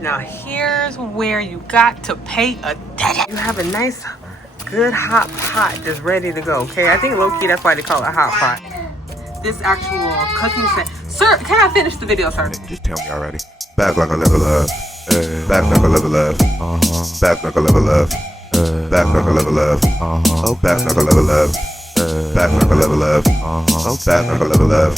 Now here's where you got to pay attention. You have a nice, good hot pot just ready to go, okay? I think low-key that's why they call it a hot pot. This actual cooking set. Sir, can I finish the video, sir? Just tell me already. Back like a level up. Back like a level up. Back like a level up. Back like a level up. Back like a level up. Back like a level up. Back like a level up.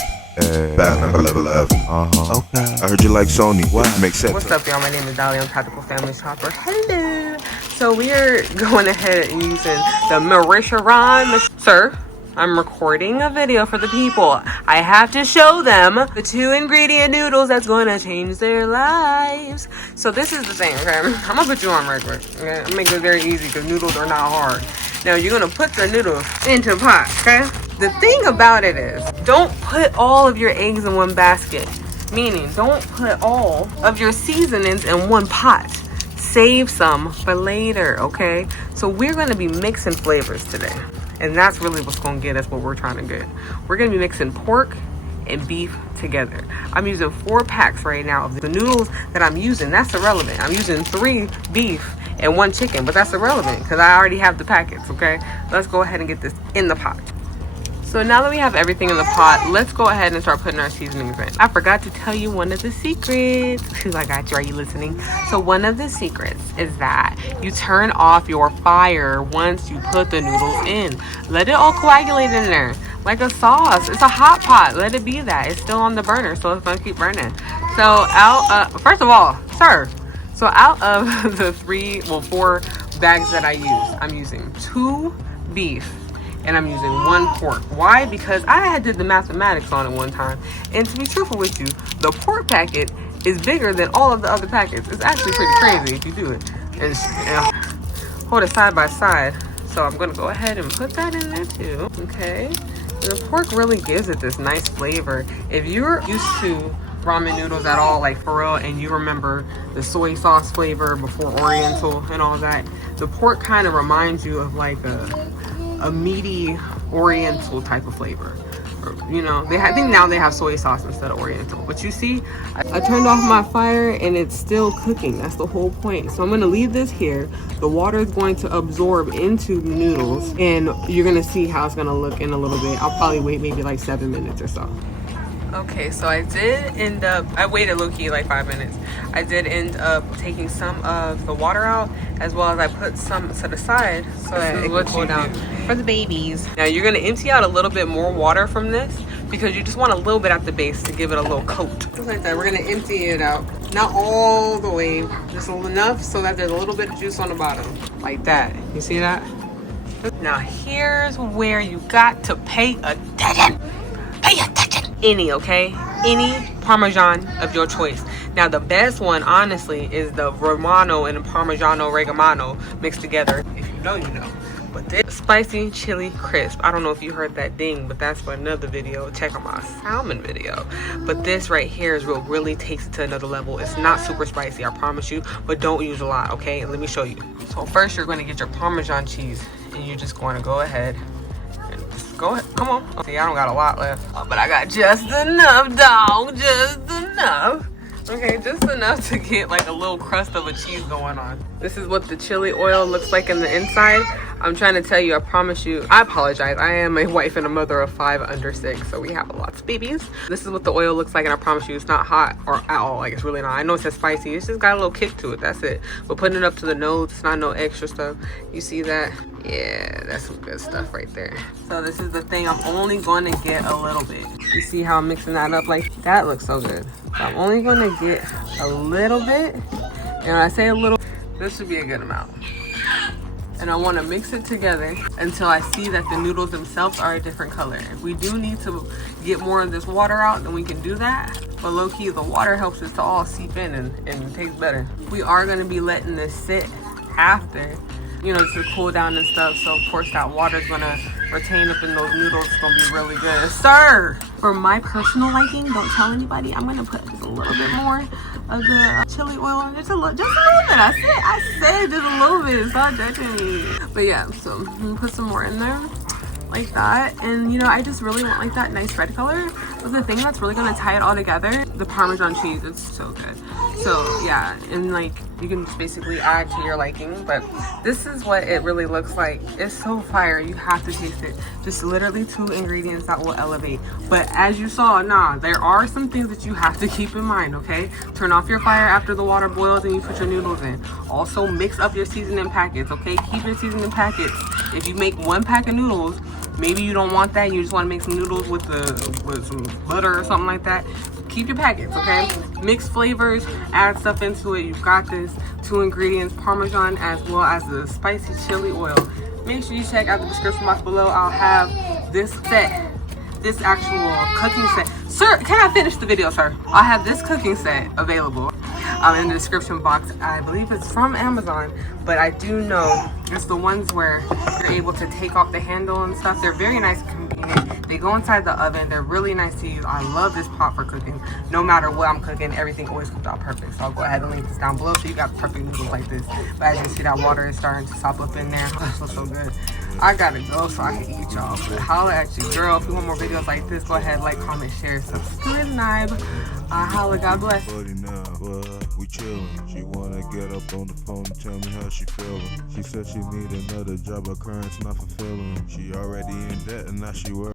Back like a level up. Okay. I heard you like Sony. What makes sense? What's up, y'all? My name is Dolly. I'm Tactical Family Shopper. Hello. So we are going ahead and using the Marisharon. Sir, I'm recording a video for the people. I have to show them the 2-ingredient noodles that's going to change their lives. So this is the thing, okay? I'm going to put you on real quick, okay? I'm making it very easy because noodles are not hard. Now you're going to put the noodles into a pot, okay? The thing about it is, don't put all of your eggs in one basket. Meaning, don't put all of your seasonings in one pot. Save some for later, okay? So we're going to be mixing flavors today. And that's really what's going to get us what we're trying to get. We're going to be mixing pork and beef together. I'm using 4 packs right now of the noodles that I'm using. That's irrelevant. I'm using 3 beef and 1 chicken, but that's irrelevant because I already have the packets, okay? Let's go ahead and get this in the pot. So now that we have everything in the pot, let's go ahead and start putting our seasonings in. I forgot to tell you one of the secrets. I got you. Are you listening? So one of the secrets is that you turn off your fire once you put the noodles in. Let it all coagulate in there like a sauce. It's a hot pot. Let it be that. It's still on the burner, so it's gonna keep burning. So first of all, sir. So out of the 4 bags that I use, I'm using 2 beef. And I'm using 1 pork. Why? Because I did the mathematics on it one time. And to be truthful with you, the pork packet is bigger than all of the other packets. It's actually pretty crazy if you do it. And hold it side by side. So I'm gonna go ahead and put that in there too, okay? And the pork really gives it this nice flavor. If you're used to ramen noodles at all, like for real, and you remember the soy sauce flavor before Oriental and all that, the pork kind of reminds you of like a meaty Oriental type of flavor. You know, I think now they have soy sauce instead of Oriental. But you see, I turned off my fire and it's still cooking. That's the whole point. So I'm gonna leave this here. The water is going to absorb into the noodles and you're gonna see how it's gonna look in a little bit. I'll probably wait maybe like 7 minutes or so. Okay, so I did end up, I waited low-key like 5 minutes. I did end up taking some of the water out, as well as I put some to the side so that it can cool down for the babies. Now you're gonna empty out a little bit more water from this because you just want a little bit at the base to give it a little coat. Just like that, we're gonna empty it out. Not all the way, just enough so that there's a little bit of juice on the bottom. Like that, you see that? Now here's where you got to pay attention. Pay attention. Any Parmesan of your choice. Now the best one honestly is the Romano and the Parmigiano Reggiano mixed together. If you know, you know. But this spicy chili crisp, I don't know if you heard that ding, but that's for another video. Check out my salmon video. But this right here is what really takes it to another level. It's not super spicy, I promise you, but don't use a lot, okay? And let me show you. So first you're going to get your Parmesan cheese and you're just going to go ahead. Go ahead, come on. See, I don't got a lot left, but I got just enough, dog, just enough. Okay, just enough to get like a little crust of a cheese going on. This is what the chili oil looks like in the inside. I'm trying to tell you, I promise you, I apologize. I am a wife and a mother of 5 under 6, so we have lots of babies. This is what the oil looks like, and I promise you, it's not hot or at all. Like, it's really not. I know it says spicy. It's just got a little kick to it. That's it. But putting it up to the nose, it's not no extra stuff. You see that? Yeah, that's some good stuff right there. So this is the thing. I'm only going to get a little bit. You see how I'm mixing that up? Like, that looks so good. So I'm only going to get a little bit. And when I say a little, this should be a good amount. And I want to mix it together until I see that the noodles themselves are a different color. If we do need to get more of this water out, then we can do that. But low-key, the water helps it to all seep in and taste better. We are going to be letting this sit after, you know, to cool down and stuff. So of course that water is gonna retain up in those noodles. It's gonna be really good. Sir, for my personal liking, don't tell anybody, I'm gonna put just a little bit more of the chili oil in. Just a little bit. I said just a little bit. Stop judging me. But yeah, so I'm gonna put some more in there like that. And you know, I just really want like that nice red color. But the thing that's really gonna tie it all together, the Parmesan cheese, it's so good. So yeah, and like you can just basically add to your liking, but this is what it really looks like. It's so fire, you have to taste it. Just literally 2 ingredients that will elevate. But as you saw, there are some things that you have to keep in mind, okay? Turn off your fire after the water boils and you put your noodles in. Also mix up your seasoning packets, okay? Keep your seasoning packets. If you make 1 pack of noodles, maybe you don't want that, you just want to make some noodles with some butter or something like that, keep your packets, okay? Mix flavors, add stuff into it. You've got this. 2 ingredients, Parmesan as well as the spicy chili oil. Make sure you check out the description box below. I'll have this set, this actual cooking set. Sir, can I finish the video, sir? I'll have this cooking set available in the description box. I believe it's from Amazon, but I do know it's the ones where you're able to take off the handle and stuff. They're very nice and convenient. They go inside the oven. They're really nice to use. I love this pot for cooking. No matter what I'm cooking, everything always comes out perfect. So I'll go ahead and link this down below so you got perfect noodles like this. But as you see, that water is starting to sop up in there. Oh, that's so good. I gotta go so I can eat, y'all. But holla at you, girl. If you want more videos like this, go ahead, like, comment, share, subscribe. Holla, God bless. We chillin'. She wanna get up on the phone and tell me how she feelin'. She said she need another job, her current's not fulfilling. She already in debt and now she work.